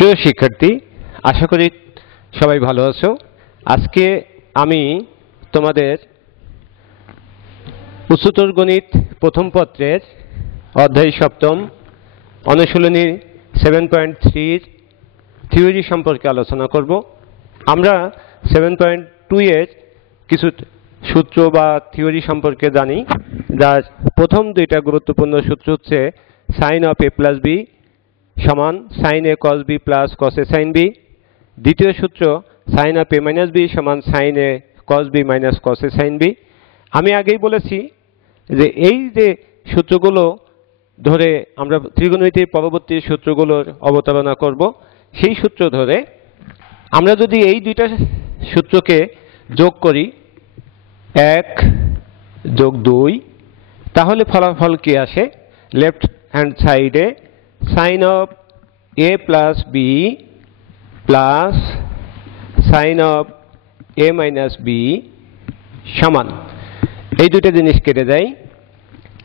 প্রিয় শিক্ষার্থী, আশা করি সবাই ভালো আছো। আজকে আমি তোমাদের উচ্চতর গণিত প্রথম পত্রের অধ্যায় সপ্তম অনুশীলনী 7.3 থিওরি সম্পর্কে আলোচনা করব। আমরা 7.2 এর কিছু সূত্র বা থিওরি সম্পর্কে জানি, যার প্রথম দুইটা গুরুত্বপূর্ণ সূত্র হচ্ছে sine of A plus B সমান sine A cos B plus cos A sine B. দ্বিতীয় সূত্র sine of A minus B সমান sine A cos B minus cos A sine B. আমি আগেই বলেছি যে এই যে সূত্রগুলো ধরে আমরা ত্রিকোণমিতির পরবর্তী সূত্রগুলোর অবতারণা করব, সেই সূত্র ধরে আমরা যদি এই দুইটা সূত্রকে যোগ করি 1 যোগ 2, তাহলে ফলাফল কি আসে? লেফট হ্যান্ড সাইডে sine of A plus B plus sine of A minus B সমান, এই দুটো জিনিস কেটে যায়,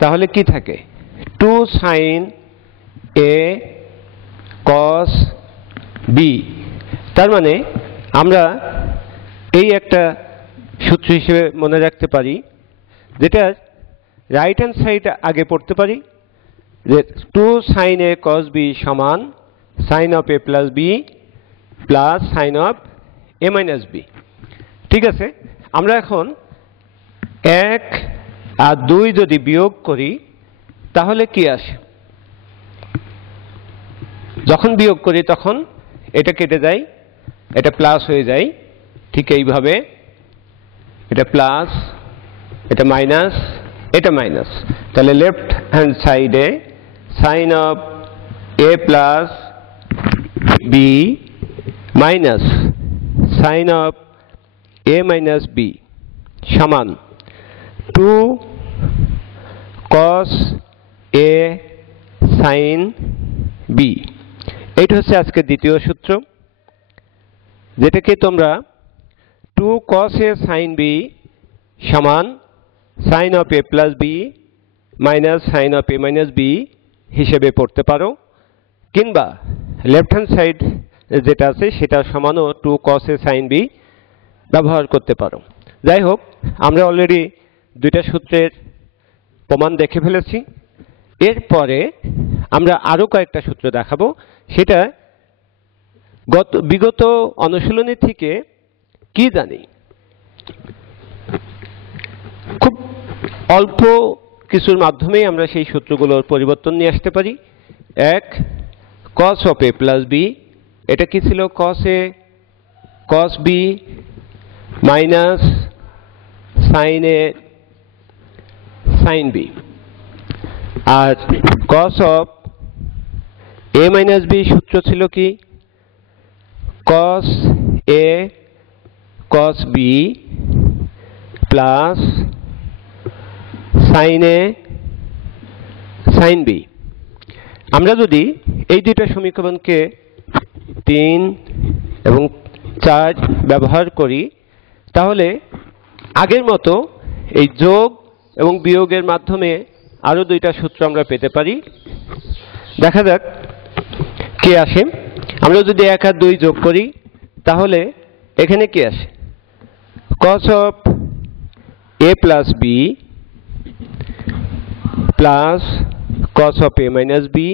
তাহলে কি থাকে? 2 সাইন এ কস বি। তার মানে আমরা এই একটা সূত্র হিসেবে মনে রাখতে পারি, যেটা রাইট হ্যান্ড সাইড আগে পড়তে পারি যে 2 সাইন এ কস বি সমান sine of A plus B plus sine of A minus B. ঠিক আছে, আমরা এখন 1 আর 2 যদি বিয়োগ করি তাহলে কি আসে? যখন বিয়োগ করি তখন এটা কেটে যায়, এটা প্লাস হয়ে যায়। ঠিক এইভাবে এটা প্লাস, এটা মাইনাস, এটা মাইনাস। তাহলে লেফট হ্যান্ড সাইডে sine of A plus B minus sine of A minus B সমান 2 কস এ সাইন বি। এইটা হচ্ছে আজকে দ্বিতীয় সূত্র, যেটাকে তোমরা 2 cos a sin b সমান sine of A plus B minus sine of A minus B হিসেবে পড়তে পারো, কিংবা লেফট হ্যান্ড সাইড যেটা আছে সেটা সমানও 2 cos a sin b ব্যবহার করতে পারো। যাই হোক, আমরা অলরেডি দুইটা সূত্রের প্রমাণ দেখে ফেলেছি। এরপরে আমরা আরও কয়েকটা সূত্র দেখাবো, সেটা বিগত অনুশীলনী থেকে কি জানি। খুব অল্প কিছুর মাধ্যমেই আমরা সেই সূত্রগুলোর পরিবর্তন নিয়ে আসতে পারি। 1 cos of A plus B, এটা কি ছিল? cos A cos B minus sine A sine B. আর cos of A minus B সূত্র ছিল কি? cos A cos B plus sine A sine B. আমরা যদি এই দুইটা সমীকরণকে 3 এবং 4 ব্যবহার করি, তাহলে আগের মতো এই যোগ এবং বিয়োগের মাধ্যমে আরও দুইটা সূত্র আমরা পেতে পারি। দেখা যাক কি আসে। আমরা যদি 1 আর 2 যোগ করি তাহলে এখানে কি আসে? cos of A plus B plus cos of A minus B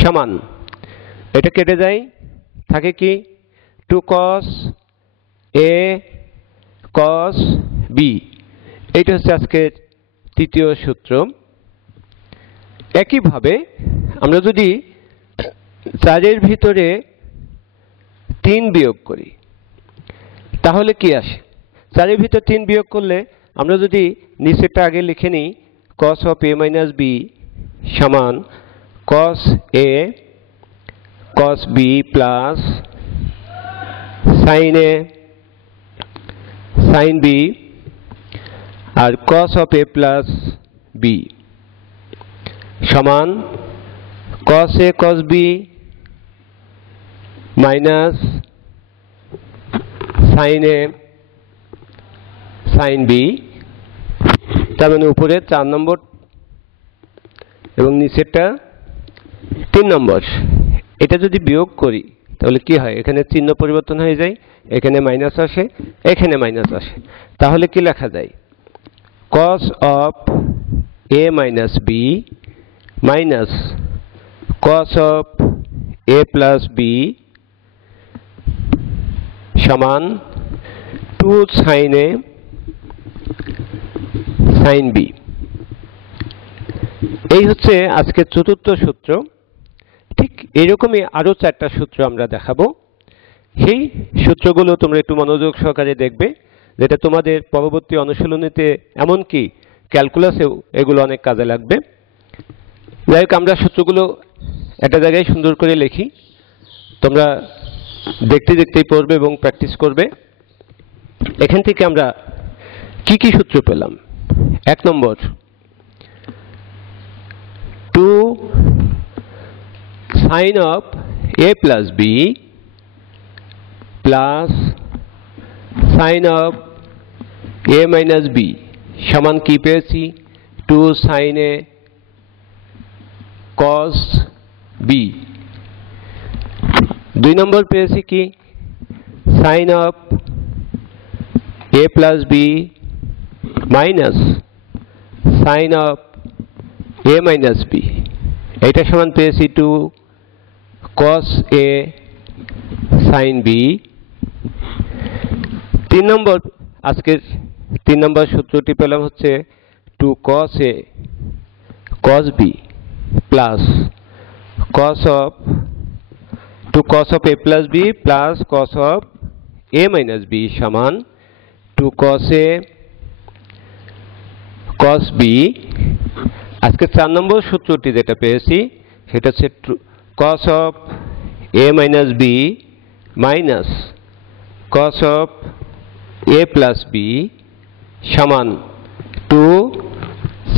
সমান, এটা কেটে যায়, থাকে কি? 2 cos এ cos বি। এইটা হচ্ছে আজকের তৃতীয় সূত্র। একইভাবে আমরা যদি 4 এর ভিতরে 3 বিয়োগ করি তাহলে কি আসে? 4 এর ভিতর 3 বিয়োগ করলে আমরা যদি নিচেরটা আগে লিখে নিই, cos of A minus B সমান cos A cos B plus sine A sine B, আর cos of A plus B সমান cos A cos B minus sine A sine B. তার মানে উপরে 4 নম্বর এবং নিচেরটা 3 নম্বর। এটা যদি বিয়োগ করি তাহলে কি হয়, এখানে চিহ্ন পরিবর্তন হয়ে যায়, এখানে মাইনাস আসে, এখানে মাইনাস আসে। তাহলে কি লেখা যায়, cos of a minus b minus cos of a plus b সমান 2 sin a sin b। এই হচ্ছে আজকের চতুর্থ সূত্র। ঠিক এরকমই আরো 4টা সূত্র আমরা দেখাবো। এই সূত্রগুলো তোমরা একটু মনোযোগ সহকারে দেখবে, যেটা তোমাদের পরবর্তী অনুশীলনীতে এমনকি ক্যালকুলাসেও এগুলো অনেক কাজে লাগবে। যাই হোক, আমরা সূত্রগুলো একটা জায়গায় সুন্দর করে লিখি, তোমরা দেখতে দেখতেই পড়বে এবং প্র্যাকটিস করবে। এখান থেকে আমরা কি কি সূত্র পেলাম? 1 নম্বর, 2 sin of a plus b plus sin of a minus b সমান কি পেয়েছি, 2 sin a cos b। 2 নম্বর পেয়েছি কি, sin of a plus b minus sin of a minus b, এটা সমান পেয়েছি 2 cos a sin b। 3 নম্বর, আজকের 3 নম্বর সূত্রটি পেলাম হচ্ছে 2 cos a cos b plus cos of 2 cos of a plus b plus cos of a minus b সমান 2 cos a cos b। আজকে 4 নম্বর সূত্রটি যেটা পেয়েছি সেটা হচ্ছে cos of a minus b minus cos of a plus b সমান 2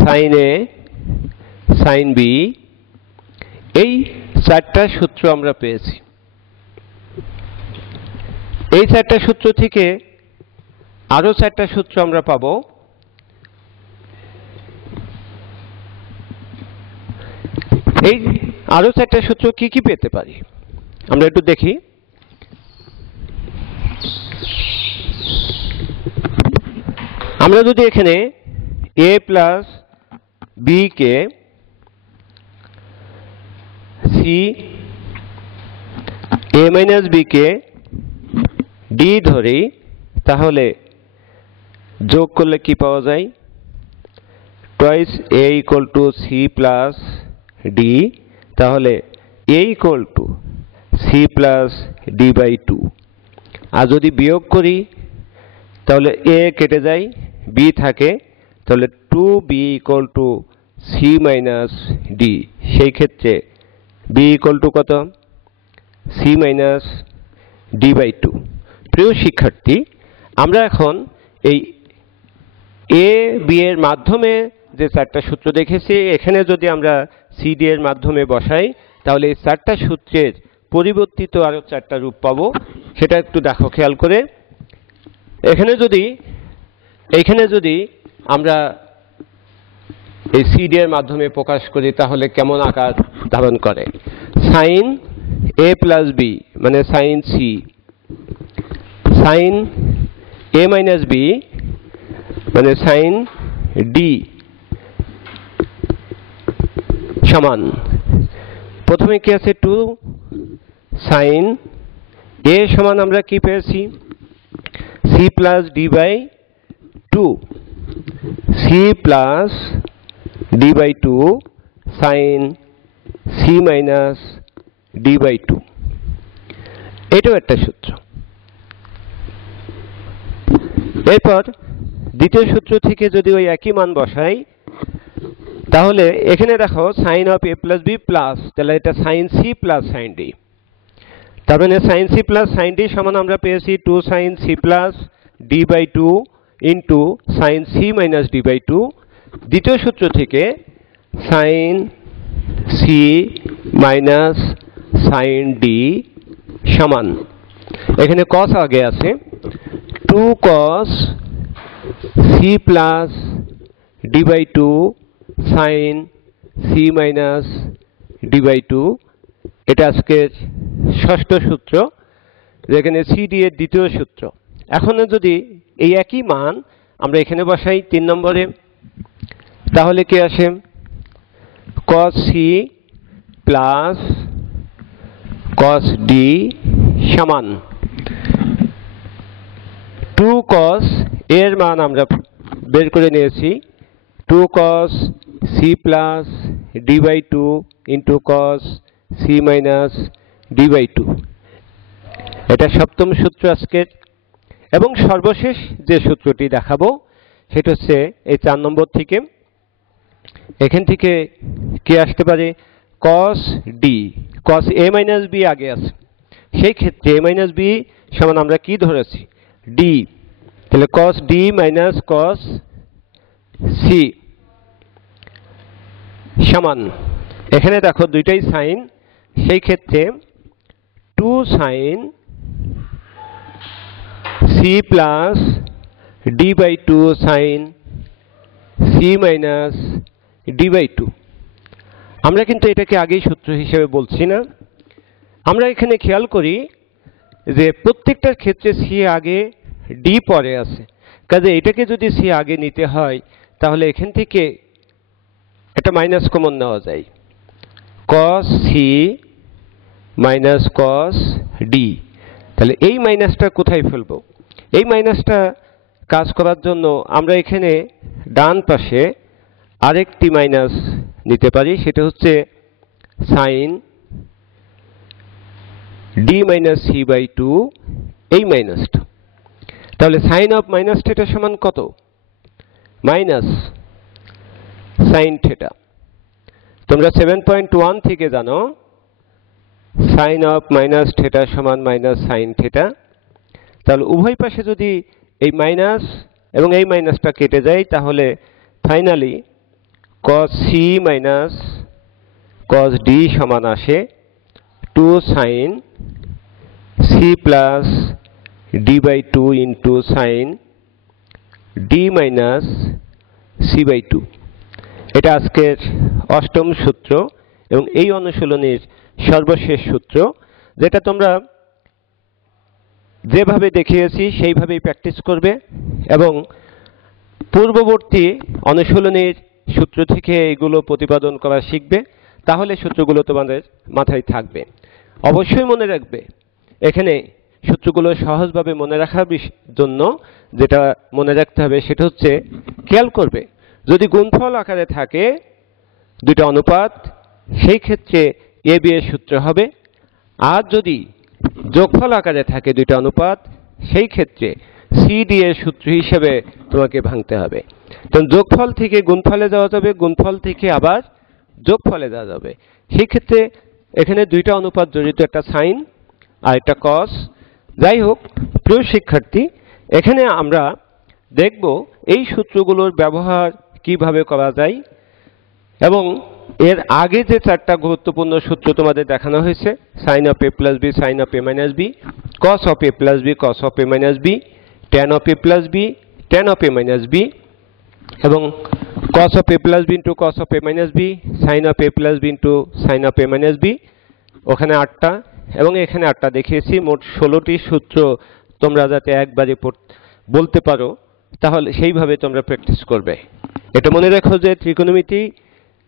sin a sin b। এই 4টা সূত্র আমরা পেয়েছি। এই 4টা সূত্র থেকে আরো 4টা সূত্র আমরা পাবো। এই আরো 4টা সূত্র কি কি পেতে পারি আমরা একটু দেখি। আমরা যদি এখানে a প্লাস b কে c, a মাইনাস b কে d ধরি, তাহলে যোগ করলে কি পাওয়া যায়, twice a equal to c plus d, তাহলে a equal to c plus d by 2। আর যদি বিয়োগ করি তাহলে a কেটে যায়, b থাকে, তাহলে 2b equal to c minus d। সেই ক্ষেত্রে b ইকুয়াল টু কত, c মাইনাস d বাই 2। প্রিয় শিক্ষার্থী, আমরা এখন এই a b এর মাধ্যমে যে 4টা সূত্র দেখেছি, এখানে যদি আমরা c d এর মাধ্যমে বসাই তাহলে এই 4টা সূত্রের পরিবর্তিত আরো 4টা রূপ পাবো। সেটা একটু দেখো খেয়াল করে। এখানে যদি আমরা এই c d এর মাধ্যমে প্রকাশ করি তাহলে কেমন আকার ধারণ করে, sin a প্লাস b মানে sin c, sin a minus b মানে sin d সমান, প্রথমে কি আছে 2 sin a সমান আমরা কি পেয়েছি, c plus d by 2, c plus d by 2 sin c minus d by 2। এটাও একটা সূত্র। এরপর দ্বিতীয় সূত্র থেকে যদি ওই একই মান বসাই তাহলে এখানে দেখো sin of a plus b plus, তাহলে এটা sin c plus sin d, তার মানে sin c plus sin d সমান আমরা পেয়েছি 2 sin c plus d by 2 into sin c minus d by 2। দ্বিতীয় সূত্র থেকে sin c minus sin d সমান, এখানে cos আগে আছে, 2 cos c plus d by 2 sin c minus d by 2 এটা আজকের ষষ্ঠ সূত্র, যেখানে সিডি এর দ্বিতীয় সূত্র। এখন যদি এই একই মান আমরা এখানে বসাই 3 নম্বরে, তাহলে কি আসে? cos c plus cos d সমান 2 cos এর মান আমরা বের করে নিয়েছি 2 cos c plus d by 2 into cos c minus d by 2। এটা সপ্তম সূত্র আজকের। এবং সর্বশেষ যে সূত্রটি দেখাবো সেটা হচ্ছে এই 4 নম্বর থেকে। এখান থেকে কি আসতে পারে? cos d, cos a minus b আগে আছে, সেই ক্ষেত্রে a মাইনাস b সমান আমরা কি ধরেছি? d। তাহলে cos d minus cos c সমান, এখানে দেখো দুইটাই সাইন, সেই ক্ষেত্রে 2 sin c plus d by 2 sin c minus d by 2। আমরা কিন্তু এটাকে আগেই সূত্র হিসেবে বলছি না, আমরা এখানে খেয়াল করি যে প্রত্যেকটার ক্ষেত্রে c আগে d পরে আছে, কাজে এটাকে যদি c আগে নিতে হয় তাহলে এখান থেকে এটা মাইনাস কমন নেওয়া যায়, cos c minus cos d। তাহলে এই মাইনাসটা কোথায় ফেলবো? এই মাইনাসটা কাজ করার জন্য আমরা এখানে ডান পাশে আরেকটি মাইনাস নিতে পারি, সেটা হচ্ছে sin d minus c by 2, এই মাইনাসটা। তাহলে সাইন অফ মাইনাস থিটা সমান কত? Minus sine theta. তোমরা 7.1 থেকে জানো সাইন অফ মাইনাস থিটা সমান মাইনাস সাইন থিটা। তাহলে উভয় পাশে যদি এই মাইনাস এবং এই মাইনাসটা কেটে যায় তাহলে finally cos c minus cos d সমান আসে 2 sin c plus d by 2 into sin d minus c by 2। এটা আজকের অষ্টম সূত্র এবং এই অনুশীলনীর সর্বশেষ সূত্র, যেটা তোমরা যেভাবে দেখিয়েছি সেইভাবেই প্র্যাকটিস করবে এবং পূর্ববর্তী অনুশীলনীর সূত্র থেকে এগুলো প্রতিপাদন করা শিখবে, তাহলে সূত্রগুলো তোমাদের মাথায় থাকবে। অবশ্যই মনে রাখবে, এখানে সূত্রগুলো সহজভাবে মনে রাখার জন্য যেটা মনে রাখতে হবে সেটা হচ্ছে খেয়াল করবে যদি গুণফল আকারে থাকে দুটো অনুপাত, সেই ক্ষেত্রে এ বি এর সূত্র হবে। আর যদি যোগফল আকারে থাকে দুটো অনুপাত, সেই ক্ষেত্রে সি ডি এর সূত্র হিসেবে তোমাকে ভাঙতে হবে। তো যোগফল থেকে গুণফলে যাওয়া যাবে, গুণফল থেকে আবার যোগফলে যাওয়া যাবে। সেই ক্ষেত্রে এখানে দুইটা অনুপাত জড়িত, একটা সাইন আর একটা কস। যাই হোক প্রিয় শিক্ষার্থী, এখানে আমরা দেখব এই সূত্রগুলোর ব্যবহার কিভাবে করা যায় এবং এর আগে যে 4টা গুরুত্বপূর্ণ সূত্র তোমাদের দেখানো হয়েছে, sine of A plus B sine of A minus B, cos of A plus B cos of A minus B, tan of A plus B tan of A minus B এবং cos of a plus b into cos of a minus b, sin of a plus b into sin of a minus b, ওখানে 8টা এবং এখানে 8টা দেখিয়েছি। মোট 16টি সূত্র তোমরা যাতে একবারে বলতে পারো তাহলে সেইভাবে তোমরা প্র্যাকটিস করবে। এটা মনে রাখো যে ত্রিকোণমিতি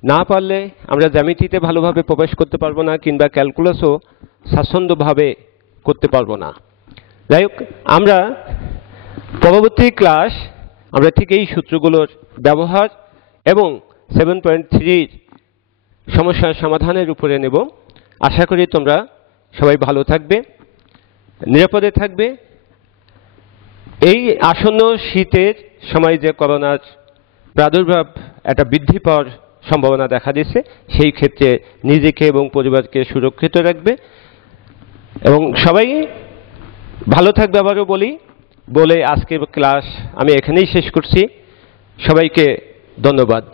না পারলে আমরা জ্যামিতিতে ভালোভাবে প্রবেশ করতে পারবো না, কিংবা ক্যালকুলাসও স্বাচ্ছন্দ্যভাবে করতে পারবো না। যাই হোক, আমরা পরবর্তী ক্লাস আমরা ঠিক এই সূত্রগুলোর ব্যবহার এবং 7.3 সমস্যার সমাধানের উপরে নেব। আশা করি তোমরা সবাই ভালো থাকবে, নিরাপদে থাকবে। এই আসন্ন শীতের সময় যে করোনার প্রাদুর্ভাব একটা বৃদ্ধি পাওয়ার সম্ভাবনা দেখা দিচ্ছে, সেই ক্ষেত্রে নিজেকে এবং পরিবারকে সুরক্ষিত রাখবে এবং সবাই ভালো থাকবে আবারও বলে আজকের ক্লাস আমি এখানেই শেষ করছি। সবাইকে ধন্যবাদ।